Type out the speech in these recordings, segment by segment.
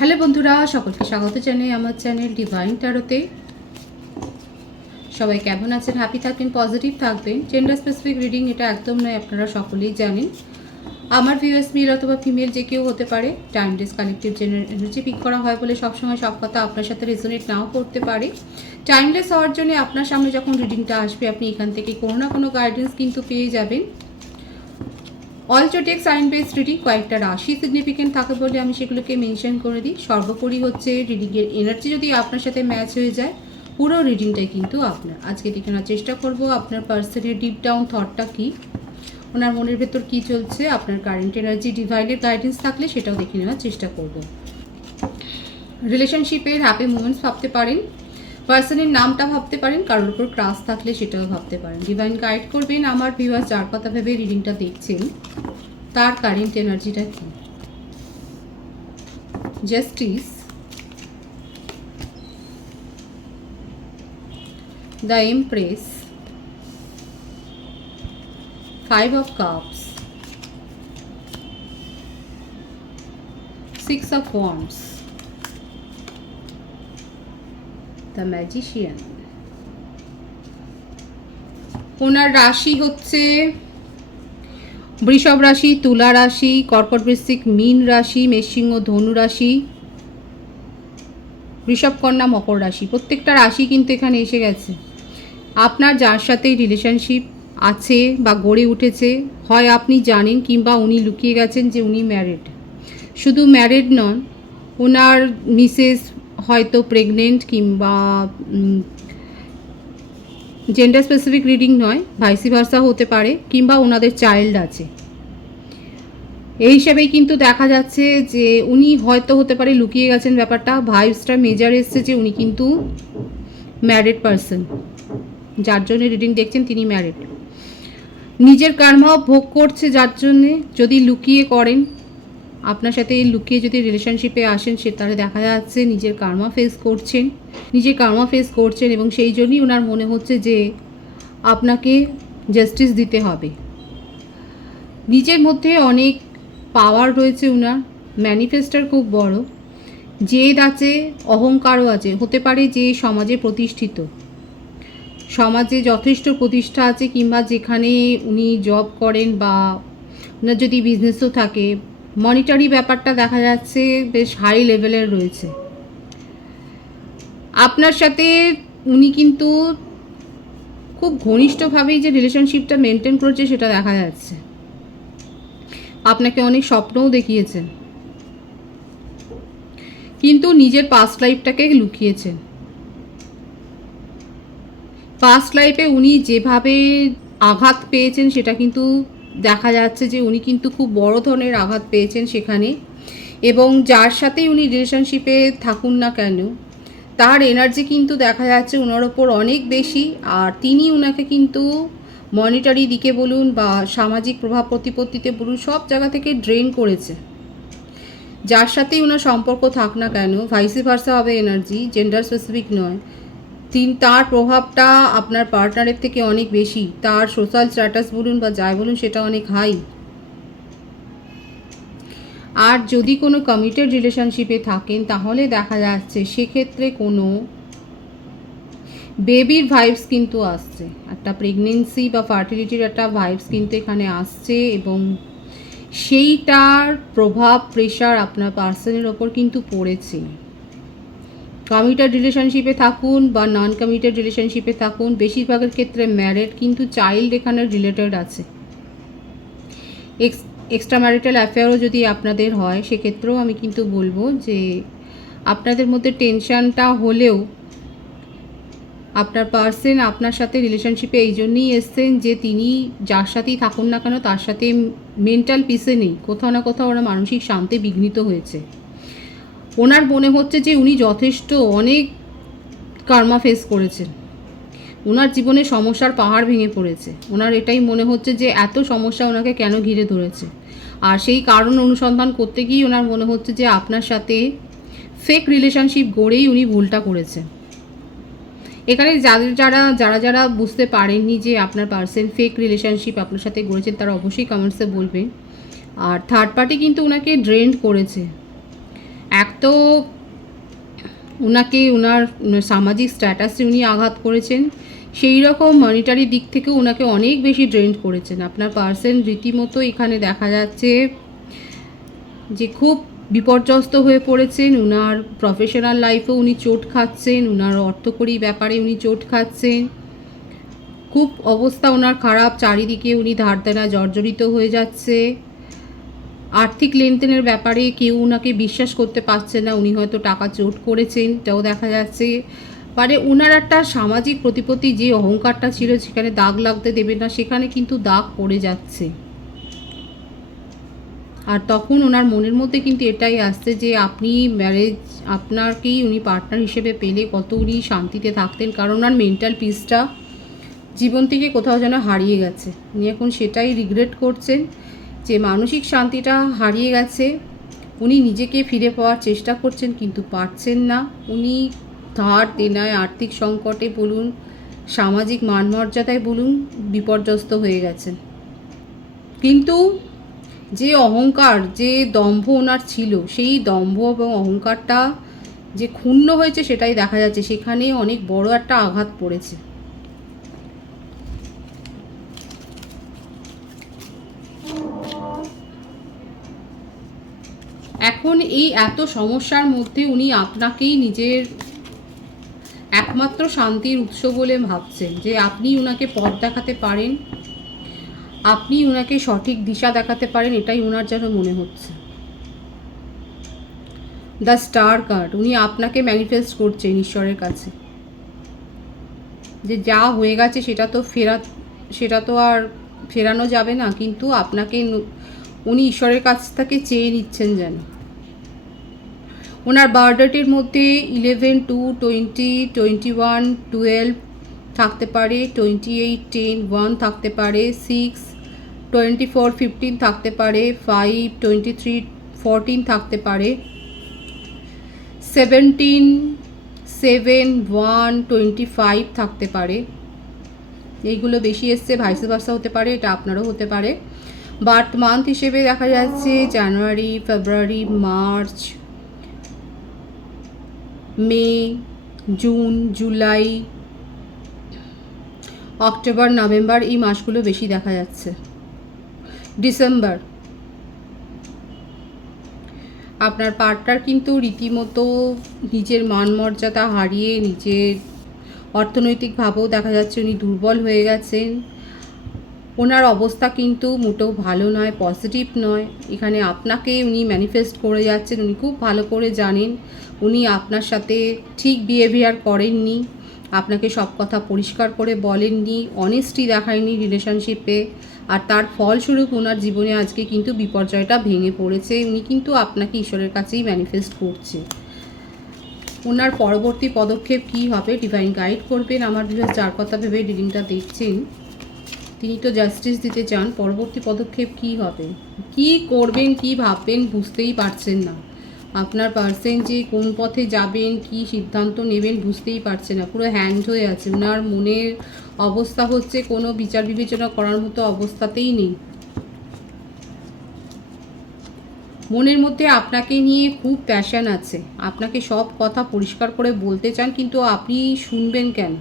Hello বন্ধুরা, সকলকে স্বাগত জানাই আমার চ্যানেল ডিভাইন ট্যারোতে। সবাই কেমন আছেন? হ্যাপি থাকবেন, পজিটিভ থাকবেন। জেন্ডার স্পেসিফিক রিডিং এটা একদম নয়, আপনারা সকলেই জানেন। আমার ভিউয়ার্স মেল অথবা ফিমেল যে কেউ হতে পারে। টাইমলেস কালেক্টিভ এনার্জি পিক করা হয় বলে সবসময় সব কথা আপনার সাথে রেজোনেট নাও করতে পারে। টাইমলেস হওয়ার জন্য আপনার সামনে যখন রিডিংটা আসবে, আপনি এখান থেকে কোনো না কোনো গাইডেন্স কিন্তু পেয়ে যাবেন। অল জোটেক সাইন বেস রিডিং কয়েকটা রাশি সিগনিফিকেন্ট থাকে বলে আমি সেগুলোকে মেনশন করে দিই। সর্বোপরি হচ্ছে রিডিংয়ের এনার্জি যদি আপনার সাথে ম্যাচ হয়ে যায়, পুরো রিডিংটাই কিন্তু আপনার। আজকে দেখে নেওয়ার চেষ্টা করব আপনার পার্সনের ডিপ ডাউন থটটা কী, ওনার মনের ভেতর কী চলছে, আপনার কারেন্ট এনার্জি ডিভাইনের গাইডেন্স থাকলে সেটাও দেখে নেওয়ার চেষ্টা করব। রিলেশনশিপের হ্যাপি মুমেন্টস ভাবতে পারেন, পার্সনের নামটা ভাবতে পারেন, কারোর উপর ক্রাশ থাকলে সেটাও ভাবতে পারেন। ডিভাইন গাইড করবেন আমার ভিউয়ার্স যার কথা ভেবে রিডিংটা দেখছেন, তার কারেন্ট এনার্জিটা কি। Justice, the empress, 5 of cups, 6 of wands, the magician। ওনার রাশি হচ্ছে বৃষভ রাশি, তুলা রাশি, কর্কট বৃশ্চিক, মীন রাশি, মেষসিংহ ধনু রাশি, বৃষভ কন্যা মকর রাশি। প্রত্যেকটা রাশি কিন্তু এখানে এসে গেছে। আপনার যার সাথে রিলেশনশিপ আছে বা গড়ে উঠেছে, হয় আপনি জানেন কিংবা উনি লুকিয়ে গেছেন যে উনি ম্যারিড। শুধু ম্যারিড নন, ওনার মিসেস হয়তো প্রেগনেন্ট, কিংবা জেন্ডার স্পেসিফিক রিডিং নয়, ভাইসি ভার্সা হতে পারে, কিংবা ওনাদের চাইল্ড আছে। এই হিসাবেই কিন্তু দেখা যাচ্ছে যে উনি হয়তো হতে পারে লুকিয়ে গেছেন। ব্যাপারটা ভাইবসটা মেজার এসছে যে উনি কিন্তু ম্যারিড পারসন। যার জন্য রিডিং দেখছেন তিনি ম্যারিড, নিজের কর্মও ভোগ করছে। যার জন্যে যদি লুকিয়ে করেন, আপনার সাথে লুকিয়ে যদি রিলেশনশিপে আসেন, সে তাহলে দেখা যাচ্ছে নিজের কর্মা ফেস করছেন, এবং সেই জন্যই ওনার মনে হচ্ছে যে আপনাকে জাস্টিস দিতে হবে। নিজের মধ্যে অনেক পাওয়ার রয়েছে ওনার, ম্যানিফেস্টার খুব বড়, জেদ আছে, অহংকারও আছে। হতে পারে যে সমাজে প্রতিষ্ঠিত, সমাজে যথেষ্ট প্রতিষ্ঠা আছে, কিংবা যেখানে উনি জব করেন বা ওনার যদি বিজনেসও থাকে, মনিটারি ব্যাপারটা দেখা যাচ্ছে বেশ হাই লেভেলের রয়েছে। আপনার সাথে উনি কিন্তু খুব ঘনিষ্ঠভাবেই যে রিলেশনশিপটা মেনটেন করছে সেটা দেখা যাচ্ছে। আপনাকে অনেক স্বপ্নও দেখিয়েছেন, কিন্তু নিজের পাস্ট লাইফটাকে লুকিয়েছেন। পাস্ট লাইফে উনি যেভাবে আঘাত পেয়েছেন সেটা কিন্তু দেখা যাচ্ছে যে উনি কিন্তু খুব বড় ধরনের আঘাত পেয়েছেন সেখানে, এবং যার সাথেই উনি রিলেশনশিপে থাকুন না কেন, তার এনার্জি কিন্তু দেখা যাচ্ছে ওনার ওপর অনেক বেশি। আর তিনি ওনাকে কিন্তু মনিটারি দিকে বলুন বা সামাজিক প্রভাব প্রতিপত্তিতে বলুন, সব জায়গা থেকে ড্রেন করেছে। যার সাথেই ওনার সম্পর্ক থাক না কেন, ভাইসি ভার্সা হবে এনার্জি, জেন্ডার স্পেসিফিক নয়, তার প্রভাবটা আপনার পার্টনারের থেকে অনেক বেশি। তার সোশ্যাল স্ট্যাটাস বলুন বা যাই বলুন, সেটা অনেক হাই। আর যদি কোনো কমিটেড রিলেশনশিপে থাকেন, তাহলে দেখা যাচ্ছে সেক্ষেত্রে কোনো বেবির ভাইবস কিন্তু আসছে, একটা প্রেগনেন্সি বা ফার্টিলিটির একটা ভাইবস কিন্তু এখানে আসছে, এবং সেইটার প্রভাব প্রেশার আপনার পার্সনের ওপর কিন্তু পড়েছে। কমিটেড রিলেশনশিপে থাকুন বা নন কমিটেড রিলেশনশিপে থাকুন, বেশিরভাগের ক্ষেত্রে ম্যারিড, কিন্তু চাইল্ড এখানে রিলেটেড আছে। এক্সট্রা ম্যারিটাল অ্যাফেয়ারও যদি আপনাদের হয়, সেক্ষেত্রেও আমি কিন্তু বলবো যে আপনাদের মধ্যে টেনশনটা হলেও আপনার পার্সন আপনার সাথে রিলেশনশিপে এই জন্যই এসছেন যে তিনি যার সাথেই থাকুন না কেন, তার সাথে মেন্টাল পিসে নেই, কোথাও না কোথাও ওরা মানসিক শান্তি বিঘ্নিত হয়েছে। ওনার মনে হচ্ছে যে উনি যথেষ্ট অনেক কর্মা ফেস করেছেন, ওনার জীবনে সমস্যার পাহাড় ভেঙে পড়েছে। ওনার এটাই মনে হচ্ছে যে এত সমস্যা ওনাকে কেন ঘিরে ধরেছে, আর সেই কারণ অনুসন্ধান করতে গিয়ে ওনার মনে হচ্ছে যে আপনার সাথে ফেক রিলেশনশিপ গড়েই উনি ভুলটা করেছে। এখানে যারা বুঝতে পারেননি যে আপনার পার্সন ফেক রিলেশনশিপ আপনার সাথে গড়েছেন, তারা অবশ্যই কমেন্টসে বলবেন। আর থার্ড পার্টি কিন্তু ওনাকে ড্রেন্ড করেছে, এক তো ওনাকে ওনার সামাজিক স্ট্যাটাসে উনি আঘাত করেছেন, সেই রকম মনিটারি দিক থেকেও ওনাকে অনেক বেশি ড্রেন করেছেন। আপনার পার্সন রীতিমতো এখানে দেখা যাচ্ছে যে খুব বিপর্যস্ত হয়ে পড়েছেন। ওনার প্রফেশনাল লাইফেও উনি চোট খাচ্ছেন, ওনার অর্থকরী ব্যাপারে উনি চোট খাচ্ছেন, খুব অবস্থা ওনার খারাপ, চারিদিকে উনি ধার দেনা জর্জরিত হয়ে যাচ্ছে। আর্থিক লেনদেনের ব্যাপারে কেউ ওনাকে বিশ্বাস করতে পারছে না, উনি হয়তো টাকা চোট করেছেন, এটাও দেখা যাচ্ছে। মানে ওনার একটা সামাজিক প্রতিপত্তি যে অহংকারটা ছিল সেখানে দাগ লাগতে দেবে না, সেখানে কিন্তু দাগ পড়ে যাচ্ছে। আর তখন ওনার মনের মধ্যে কিন্তু এটাই আসছে যে আপনি ম্যারেজ, আপনাকেই উনি পার্টনার হিসেবে পেলে কত উনি শান্তিতে থাকতেন, কারণ ওনার মেন্টাল পিসটা জীবন থেকে কোথাও যেন হারিয়ে গেছে। উনি এখন সেটাই রিগ্রেট করছেন যে মানসিক শান্তিটা হারিয়ে গেছে। উনি নিজেকে ফিরে পাওয়ার চেষ্টা করছেন কিন্তু পারছেন না। উনি ধার দেনায়, আর্থিক সংকটে বলুন, সামাজিক মানমর্যাদায় বলুন, বিপর্যস্ত হয়ে গেছেন। কিন্তু যে অহংকার, যে দম্ভ ওনার ছিল, সেই দম্ভ এবং অহংকারটা যে ক্ষুণ্ণ হয়েছে সেটাই দেখা যাচ্ছে। সেখানে অনেক বড় একটা আঘাত পড়েছে। এখন এই এত সমস্যার মধ্যে উনি আপনাকেই নিজের একমাত্র শান্তির উৎস বলে ভাবছেন, যে আপনি ওনাকে পথ দেখাতে পারেন, আপনি ওনাকে সঠিক দিশা দেখাতে পারেন, এটাই ওনার যেন মনে হচ্ছে। দ্য স্টার কার্ড, উনি আপনাকে ম্যানিফেস্ট করছেন ঈশ্বরের কাছে যে যা হয়ে গেছে সেটা তো আর ফেরানো যাবে না, কিন্তু আপনাকে উনি ঈশ্বরের কাছ থেকে চেয়ে নিচ্ছেন যেন। ওনার বার্থডেটের মধ্যে 11, 2, 20, 21, 12 থাকতে পারে, 28, 10, 1 থাকতে পারে, 6, 24, 15 থাকতে পারে, 5, 23, 14 থাকতে পারে, 17, 7, 1, 25 থাকতে পারে। এইগুলো বেশি এসছে, ভাইস ভার্সা হতে পারে, এটা আপনারও হতে পারে। বার্থ মান্থ হিসেবে দেখা যাচ্ছে জানুয়ারি, ফেব্রুয়ারি, মার্চ, মে, জুন, জুলাই, অক্টোবর, নভেম্বর, এই মাসগুলো বেশি দেখা যাচ্ছে। ডিসেম্বর। আপনার পার্টনার কিন্তু রীতিমতো নিজের মান মর্যাদা হারিয়ে, নিজের অর্থনৈতিকভাবেও দেখা যাচ্ছে উনি দুর্বল হয়ে গেছেন। ওনার অবস্থা কিন্তু মোটেও ভালো নয়, পজিটিভ নয়। এখানে আপনাকে উনি ম্যানিফেস্ট করে যাচ্ছেন, উনি খুব ভালো করে জানেন উনি আপনার সাথে ঠিক বিহেভিয়ার করেননি, আপনাকে সব কথা পরিষ্কার করে বলেননি, অনেস্টি দেখায়নি রিলেশনশিপে। আর তার ফলস্বরূপ ওনার জীবনে আজকে কিন্তু বিপর্যয়টা ভেঙে পড়েছে। উনি কিন্তু আপনাকে ঈশ্বরের কাছেই ম্যানিফেস্ট করছে। ওনার পরবর্তী পদক্ষেপ কী হবে ডিভাইন গাইড করবেন। আমার ভিউয়ার্স যার কথা ভেবে রিডিংটা দেখছেন তিনি তো জাস্টিস দিতে চান। পরবর্তী পদক্ষেপ কী হবে, কি করবেন, কি ভাববেন বুঝতেই পারছেন না। আপনার পার্সন যে কোন পথে যাবেন, কি সিদ্ধান্ত নেবেন বুঝতেই পারছে না, পুরো হ্যান্ড হয়ে আছে। ওনার মনের অবস্থা হচ্ছে কোনো বিচার বিবেচনা করার মতো অবস্থাতেই নেই। মনের মধ্যে আপনাকে নিয়ে খুব প্যাশন আছে, আপনাকে সব কথা পরিষ্কার করে বলতে চান, কিন্তু আপনি শুনবেন কেন?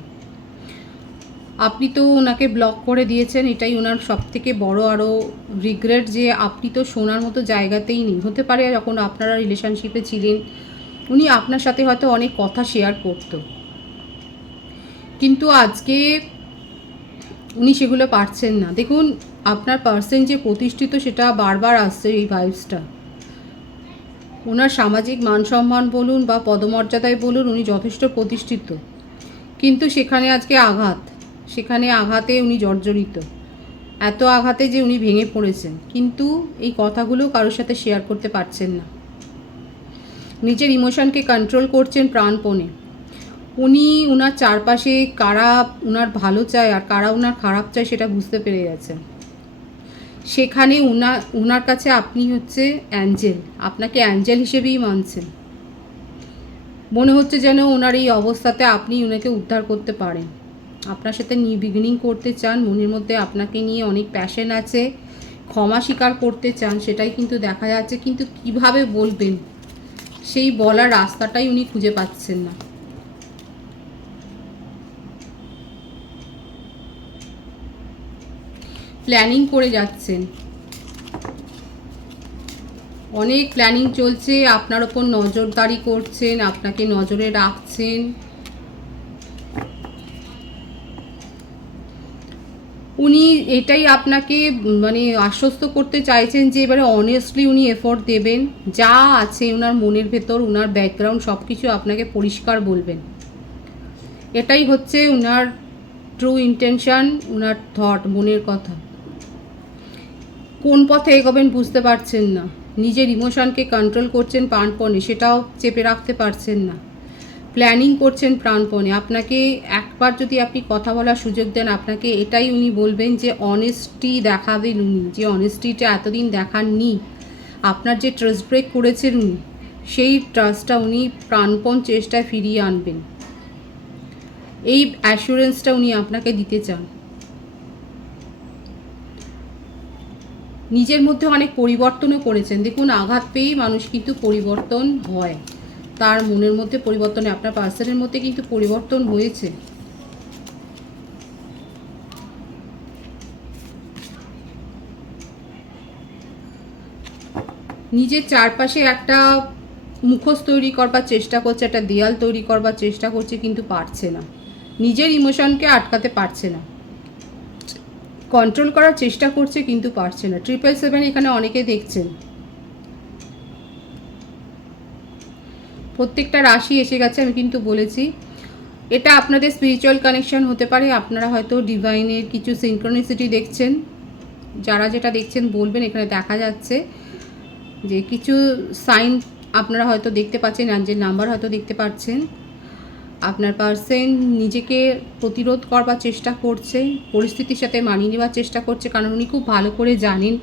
আপনি তো ওনাকে ব্লক করে দিয়েছেন, এটাই ওনার সবথেকে বড় আরও রিগ্রেট, যে আপনি তো শোনার মতো জায়গাতেই নেই। হতে পারে যখন আপনারা রিলেশনশিপে ছিলেন উনি আপনার সাথে হয়তো অনেক কথা শেয়ার করত, কিন্তু আজকে উনি সেগুলো পারছেন না। দেখুন আপনার পার্সন যে প্রতিষ্ঠিত সেটা বারবার আসছে এই ভাইবসটা। ওনার সামাজিক মান সম্মান বলুন বা পদমর্যাদায় বলুন উনি যথেষ্ট প্রতিষ্ঠিত, কিন্তু সেখানে আজকে আঘাত, সেখানে আঘাতে উনি জর্জরিত, এত আঘাতে যে উনি ভেঙে পড়েছেন, কিন্তু এই কথাগুলো কারোর সাথে শেয়ার করতে পারছেন না। নিজের ইমোশনকে কন্ট্রোল করছেন প্রাণপণে। উনি ওনার চারপাশে কারা ওনার ভালো চায় আর কারা ওনার খারাপ চায় সেটা বুঝতে পেরে গেছেন। সেখানে ওনার কাছে আপনি হচ্ছে অ্যাঞ্জেল, আপনাকে অ্যাঞ্জেল হিসেবেই মানছেন। মনে হচ্ছে যেন ওনার এই অবস্থাতে আপনি ওনাকে উদ্ধার করতে পারেন, আপনার সাথে নিউ বিগিনিং করতে চান। মনের মধ্যে আপনাকে নিয়ে অনেক প্যাশন আছে, ক্ষমা স্বীকার করতে চান, সেটাই কিন্তু দেখা যাচ্ছে। কিন্তু কিভাবে বলবেন সেই বলার রাস্তাটাই উনি খুঁজে পাচ্ছেন না। প্ল্যানিং করে যাচ্ছেন, অনেক প্ল্যানিং চলছে, আপনার ওপর নজরদারি করছেন, আপনাকে নজরে রাখছেন। উনি এটাই আপনাকে মানে আশ্বস্ত করতে চাইছেন যে এবারে অনেস্টলি উনি এফোর্ট দেবেন, যা আছে ওনার মনের ভেতর, ওনার ব্যাকগ্রাউন্ড সব কিছু আপনাকে পরিষ্কার বলবেন। এটাই হচ্ছে ওনার ট্রু ইন্টেনশন, ওনার থট, মনের কথা। কোন পথে এগোবেন বুঝতে পারছেন না, নিজের ইমোশনকে কন্ট্রোল করছেন প্রাণপণে, সেটাও চেপে রাখতে পারছেন না। প্ল্যানিং করছেন প্রাণপণে। আপনাকে একবার যদি আপনি কথা বলার সুযোগ দেন, আপনাকে এটাই উনি বলবেন যে অনেস্টি দেখাবেন উনি, যে অনেস্টিটা এতদিন দেখাননি। আপনার যে ট্রাস্ট ব্রেক করেছেন উনি, সেই ট্রাস্টটা উনি প্রাণপণ চেষ্টায় ফিরিয়ে আনবেন। এই অ্যাসুরেন্সটা উনি আপনাকে দিতে চান। নিজের মধ্যে অনেক পরিবর্তনও করেছেন। দেখুন, আঘাত পেয়েই মানুষ কিন্তু পরিবর্তন হয়, তার মনের মধ্যে পরিবর্তনে, আপনার পার্সনের মধ্যে কিন্তু পরিবর্তন হয়েছে। নিজের চারপাশে একটা মুখোশ তৈরি করবার চেষ্টা করছে, একটা দেয়াল তৈরি করবার চেষ্টা করছে, কিন্তু পারছে না। নিজের ইমোশনকে আটকাতে পারছে না, কন্ট্রোল করার চেষ্টা করছে কিন্তু পারছে না। 777 এখানে অনেকে দেখছেন। প্রত্যেকটা রাশি এসে গেছে, আমি কিন্তু বলেছি এটা আপনাদের স্পিরিচুয়াল কানেকশন হতে পারে। আপনারা হয়তো ডিভাইনের কিছু সিনক্রোনিসিটি দেখছেন, যারা যেটা দেখছেন বলবেন। এখানে দেখা যাচ্ছে যে কিছু সাইন আপনারা হয়তো দেখতে পাচ্ছেন, যে নাম্বার হয়তো দেখতে পাচ্ছেন। আপনার পার্সন নিজেকে প্রতিরোধ করবার চেষ্টা করছে, পরিস্থিতির সাথে মানিয়ে নেওয়ার চেষ্টা করছে, কারণ উনি খুব ভালো করে জানেন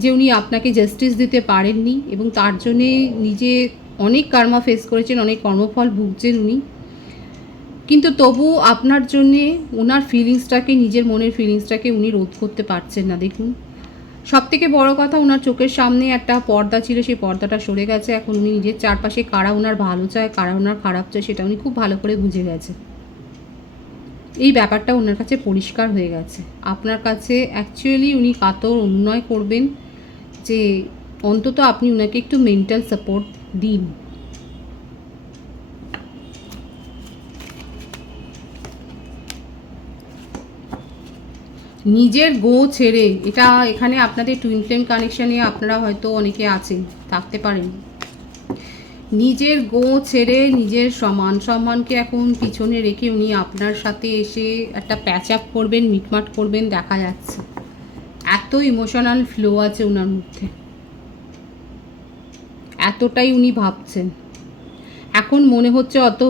যে উনি আপনাকে জাস্টিস দিতে পারেননি, এবং তার জন্যে নিজে অনেক কর্মা ফেস করেছেন, অনেক কর্মফল ভুগছেন উনি। কিন্তু তবু আপনার জন্যে ওনার ফিলিংসটাকে, নিজের মনের ফিলিংসটাকে উনি রোধ করতে পারছেন না। দেখুন, সবথেকে বড় কথা, ওনার চোখের সামনে একটা পর্দা ছিল, সেই পর্দাটা সরে গেছে। এখন উনি নিজের চারপাশে কারা ওনার ভালো চায়, কারা ওনার খারাপ চায়, সেটা উনি খুব ভালো করে বুঝে গেছে। এই ব্যাপারটা ওনার কাছে পরিষ্কার হয়ে গেছে। আপনার কাছে অ্যাকচুয়ালি উনি কাতর অনুনয় করবেন যে অন্তত আপনি ওনাকে একটু মেন্টাল সাপোর্ট দিন। নিজের গো ছেড়ে, এটা এখানে আপনাদের টুইন ফ্লেম কানেকশানে আপনারা হয়তো অনেকে আছেন, থাকতে পারেন। নিজের গো ছেড়ে নিজের সম্মানকে এখন পিছনে রেখে উনি আপনার সাথে এসে একটা প্যাচ আপ করবেন, মিটমাট করবেন, দেখা যাচ্ছে। এত ইমোশনাল ফ্লো আছে ওনার মধ্যে, এতটাই উনি ভাবছেন। এখন মনে হচ্ছে অত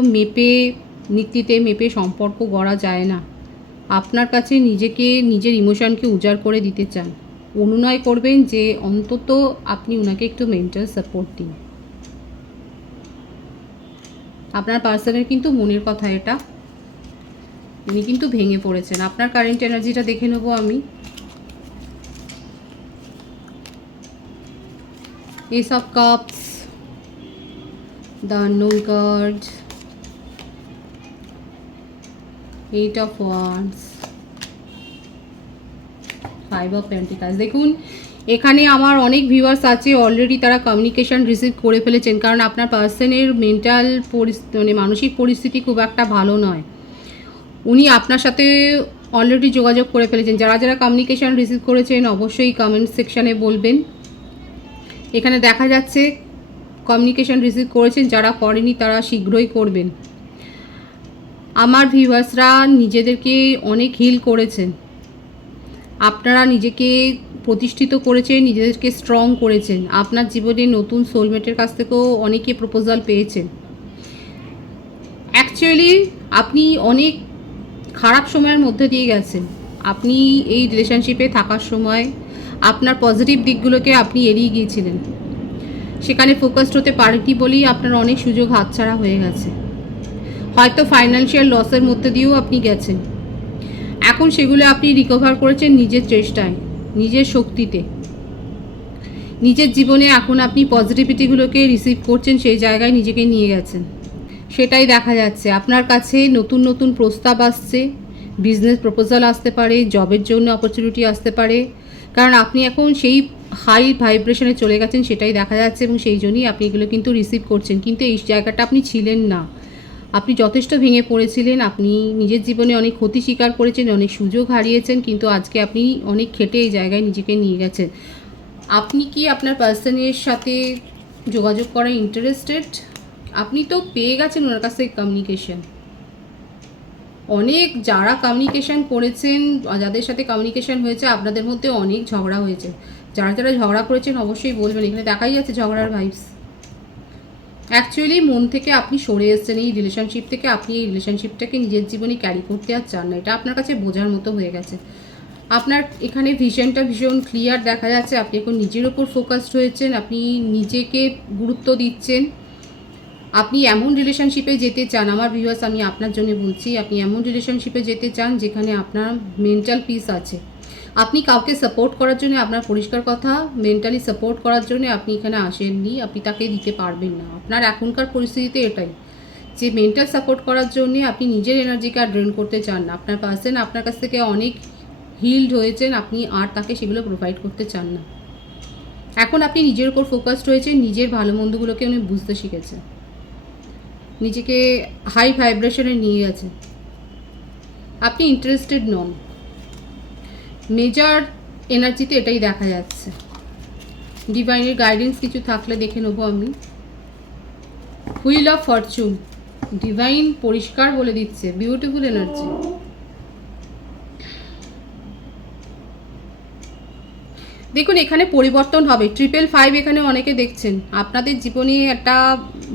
নীতিতে মেপে সম্পর্ক গড়া যায় না। আপনার কাছে নিজেকে, নিজের ইমোশনকে উজাড় করে দিতে চান। অনুনয় করবেন যে অন্তত আপনি ওনাকে একটু মেন্টাল সাপোর্ট দিন। আপনার পার্সনের কিন্তু মনের কথা এটা, উনি কিন্তু ভেঙে পড়েছেন। আপনার কারেন্ট এনার্জিটা দেখে নেব আমি। Ace of Cups, the Unknown card, 8 of Wands, 5 of Pentacles। দেখুন, এখানে আমার অনেক ভিউয়ার্স আছে অলরেডি, তারা কমিউনিকেশন রিসিভ করে ফেলেছেন, কারণ আপনার পার্সনের মেন্টাল মানে মানসিক পরিস্থিতি খুব একটা ভালো নয়। উনি আপনার সাথে অলরেডি যোগাযোগ করে ফেলেছেন। যারা যারা কমিউনিকেশন রিসিভ করেছেন অবশ্যই কমেন্ট সেকশানে বলবেন। এখানে দেখা যাচ্ছে কমিউনিকেশন রিসিভ করেছেন, যারা করেনি তারা শীঘ্রই করবেন। আমার ভিউয়ার্সরা নিজেদেরকে অনেক হিল করেছেন, আপনারা নিজেকে প্রতিষ্ঠিত করেছেন, নিজেদেরকে স্ট্রং করেছেন। আপনার জীবনে নতুন সোলমেটের কাছ থেকেও অনেকে প্রপোজাল পেয়েছেন। অ্যাকচুয়ালি আপনি অনেক খারাপ সময়ের মধ্যে দিয়ে গেছেন। আপনি এই রিলেশনশিপে থাকার সময় আপনার পজিটিভ দিকগুলোকে আপনি এড়িয়ে গিয়েছিলেন, সেখানে ফোকাসড হতে পারেনি বলেই আপনার অনেক সুযোগ হাতছাড়া হয়ে গেছে। হয়তো ফাইন্যান্সিয়াল লসের মধ্যে দিয়েও আপনি গেছেন। এখন সেগুলো আপনি রিকভার করেছেন নিজের চেষ্টায়, নিজের শক্তিতে। নিজের জীবনে এখন আপনি পজিটিভিটিগুলোকে রিসিভ করছেন, সেই জায়গায় নিজেকে নিয়ে গেছেন, সেটাই দেখা যাচ্ছে। আপনার কাছে নতুন নতুন প্রস্তাব আসছে, বিজনেস প্রপোজাল আসতে পারে, জবের জন্য অপরচুনিটি আসতে পারে, কারণ আপনি এখন সেই হাই ভাইব্রেশনে চলে গেছেন, সেটাই দেখা যাচ্ছে, এবং সেই জন্যই আপনি এগুলো কিন্তু রিসিভ করছেন। কিন্তু এই জায়গাটা আপনি ছিলেন না, আপনি যথেষ্ট ভেঙে পড়েছিলেন, আপনি নিজের জীবনে অনেক ক্ষতি স্বীকার করেছেন, অনেক সুযোগ হারিয়েছেন, কিন্তু আজকে আপনি অনেক খেটে এই জায়গায় নিজেকে নিয়ে গেছেন। আপনি কি আপনার পার্সনের সাথে যোগাযোগ করার ইন্টারেস্টেড? আপনি তো পেয়ে গেছেন ওনার কাছ থেকে কমিউনিকেশন। অনেক যারা কমিউনিকেশন করেছেন, যাদের সাথে কমিউনিকেশন হয়েছে, আপনাদের মধ্যে অনেক ঝগড়া হয়েছে। যারা যারা ঝগড়া করেছেন অবশ্যই বলবেন, এখানে দেখাই যাচ্ছে ঝগড়ার ভাইবস। অ্যাকচুয়ালি মন থেকে আপনি সরে এসেছেন এই রিলেশনশিপ থেকে, আপনি এই রিলেশনশিপটাকে নিজের জীবনে ক্যারি করতে আর চান না, এটা আপনার কাছে বোঝার মতো হয়ে গেছে। আপনার এখানে ভিশনটা ভীষণ ক্লিয়ার দেখা যাচ্ছে, আপনি এখন নিজের ওপর ফোকাসড হয়েছেন, আপনি নিজেকে গুরুত্ব দিচ্ছেন, আপনি এমন রিলেশনশিপে যেতে চান, আমার ভিউয়ার্স আমি আপনার জন্য বলছি, আপনি এমন রিলেশনশিপে যেতে চান যেখানে আপনার মেন্টাল পিস আছে। আপনি কাউকে সাপোর্ট করার জন্য, আপনার পরিষ্কার কথা, মেন্টালি সাপোর্ট করার জন্য আপনি এখানে আসেননি, আপনি তাকে দিতে পারবেন না। আপনার এখনকার পরিস্থিতিতে এটাই, যে মেন্টাল সাপোর্ট করার জন্য আপনি নিজের এনার্জিকে আর ড্রেন করতে চান না। আপনার পার্সন আপনার কাছ থেকে অনেক হিলড হয়েছেন, আপনি আর তাকে সেগুলো প্রোভাইড করতে চান না। এখন আপনি নিজের উপর ফোকাসড হয়েছেন, নিজের ভালো মন্দগুলোকে উনি বুঝতে শিখেছেন, নিজেকে হাই ভাইব্রেশনে নিয়ে গেছে। আপনি ইন্টারেস্টেড নন, মেজর এনার্জিতে এটাই দেখা যাচ্ছে। ডিভাইনের গাইডেন্স কিছু থাকলে দেখে নেবো আমি। হুইল অফ ফরচুন, ডিভাইন পরিষ্কার বলে দিচ্ছে, বিউটিফুল এনার্জি। দেখুন এখানে পরিবর্তন হবে, 555 এখানে অনেকে দেখছেন, আপনাদের জীবনে একটা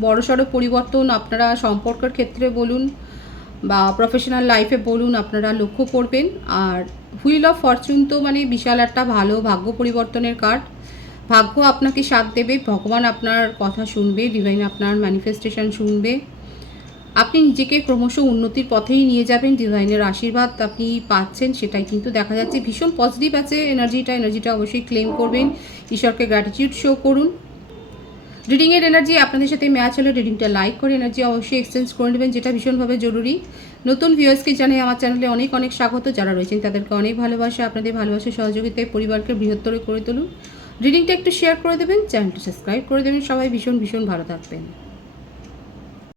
বড়সড় পরিবর্তন আপনারা সম্পর্কের ক্ষেত্রে বলুন বা প্রফেশনাল লাইফে বলুন আপনারা লক্ষ্য করবেন। আর হুইল অফ ফরচুন তো মানে বিশাল একটা ভালো ভাগ্য পরিবর্তনের কার্ড। ভাগ্য আপনাকে সাথ দেবে, ভগবান আপনার কথা শুনবে, ডিভাইন আপনার ম্যানিফেস্টেশন শুনবে, আপনি নিজেকে ক্রমশ উন্নতির পথেই নিয়ে যাবেন, ডিভাইনের আশীর্বাদ আপনি পাচ্ছেন, সেটাই কিন্তু দেখা যাচ্ছে। ভীষণ পজিটিভ আছে এনার্জিটা অবশ্যই ক্লেম করবেন, ঈশ্বরকে গ্র্যাটিটিউড শো করুন। রিডিংয়ের এনার্জি আপনাদের সাথে ম্যাচ হলে রিডিংটা লাইক করে এনার্জি অবশ্যই এক্সচেঞ্জ করে নেবেন, যেটা ভীষণভাবে জরুরি। নতুন ভিউয়ার্সকে জানাই আমার চ্যানেলে অনেক অনেক স্বাগত, যারা রয়েছেন তাদেরকে অনেক ভালোবাসা, আপনাদের ভালোবাসা সহযোগিতায় পরিবারকে বৃহত্তর করে তুলুন। রিডিংটা একটু শেয়ার করে দেবেন, চ্যানেলটা সাবস্ক্রাইব করে দেবেন, সবাই ভীষণ ভীষণ ভালো থাকবেন।